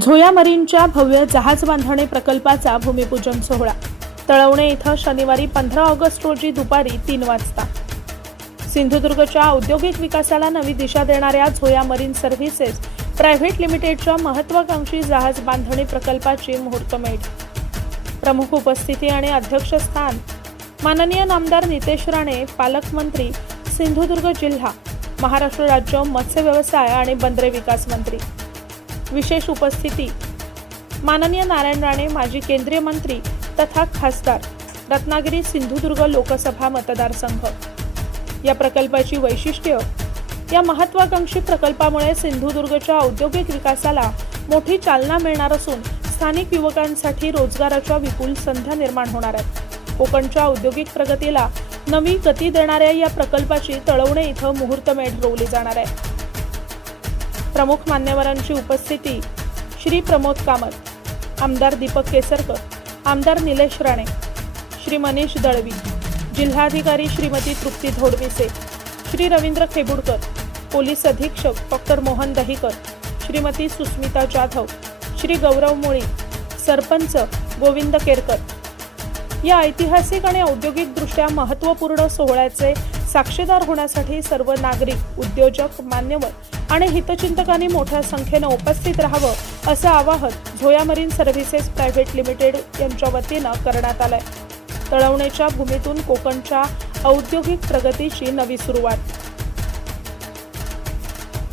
झोया मरीनच्या भव्य जहाज बांधणी प्रकल्पाचा भूमिपूजन सोहळा तळवणे इथं शनिवारी 15 ऑगस्ट रोजी दुपारी 3 वाजता. सिंधुदुर्गच्या औद्योगिक विकासाला नवी दिशा देणाऱ्या झोया मरीन सर्व्हिसेस प्रायव्हेट लिमिटेडच्या महत्त्वाकांक्षी जहाज बांधणी प्रकल्पाची मुहूर्तमेढ. प्रमुख उपस्थिती आणि अध्यक्षस्थान माननीय नामदार नितेश राणे, पालकमंत्री, सिंधुदुर्ग जिल्हा, महाराष्ट्र राज्य मत्स्य व्यवसाय आणि बंदरे विकास मंत्री. विशेष उपस्थिती माननीय नारायण राणे, माजी केंद्रीय मंत्री तथा खासदार, रत्नागिरी सिंधुदुर्ग लोकसभा मतदारसंघ. या प्रकल्पाची वैशिष्ट्य. या महत्त्वाकांक्षी प्रकल्पामुळे सिंधुदुर्गच्या औद्योगिक विकासाला मोठी चालना मिळणार असून स्थानिक युवकांसाठी रोजगाराच्या विपुल संधी निर्माण होणार आहेत. कोकणच्या औद्योगिक प्रगतीला नवी गती देणाऱ्या या प्रकल्पाची तळवणे इथं मुहूर्तमेढ रोवली जाणार आहे. प्रमुख मान्यवरांची उपस्थिती श्री प्रमोद कामत, आमदार दीपक केसरकर, आमदार निलेश राणे, श्री मनीष दळवी, जिल्हाधिकारी श्रीमती तृप्ती धोडविसे, श्री रवींद्र खेबुडकर, पोलीस अधीक्षक डॉक्टर मोहन दहिकर, श्रीमती सुस्मिता जाधव, श्री गौरव मोळी, सरपंच गोविंद केरकर. या ऐतिहासिक आणि औद्योगिकदृष्ट्या महत्त्वपूर्ण सोहळ्याचे साक्षीदार होण्यासाठी सर्व नागरिक, उद्योजक, मान्यवर आणि हितचिंतकांनी मोठ्या संख्येने उपस्थित राहावं असं आवाहन Zoya marine services private limited यांच्या वतीनं करण्यात आलंय. तळवणेच्या भूमीतून कोकणच्या औद्योगिक प्रगतीची नवी सुरुवात.